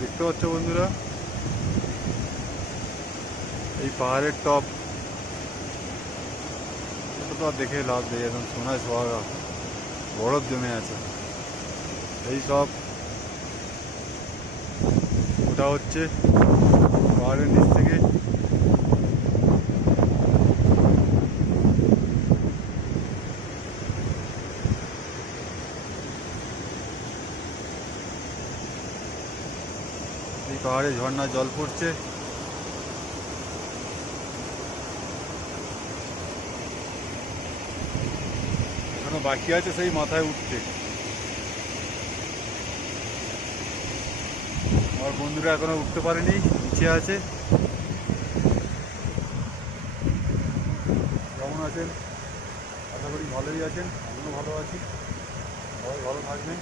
দেখতে পাচ্ছ বন্ধুরা, এই পাহাড়ের টপ এটা তো আর দেখে লাভ নেই, একদম সোনায় সোহাগা, বরফ জমে আছে। এই সব ওটা হচ্ছে পাহাড়ের নিচ থেকে এই পাহাড়ে ঝর্ণা জল পড়ছে। এখনো বাকি আছে সেই মাথায় উঠতে। আমার বন্ধুরা এখনো উঠতে পারেনি, নিচে আছে। কেমন আছেন? আশা করি ভালোই আছেন, আমিও ভালো আছি। সবাই ভালো থাকবেন।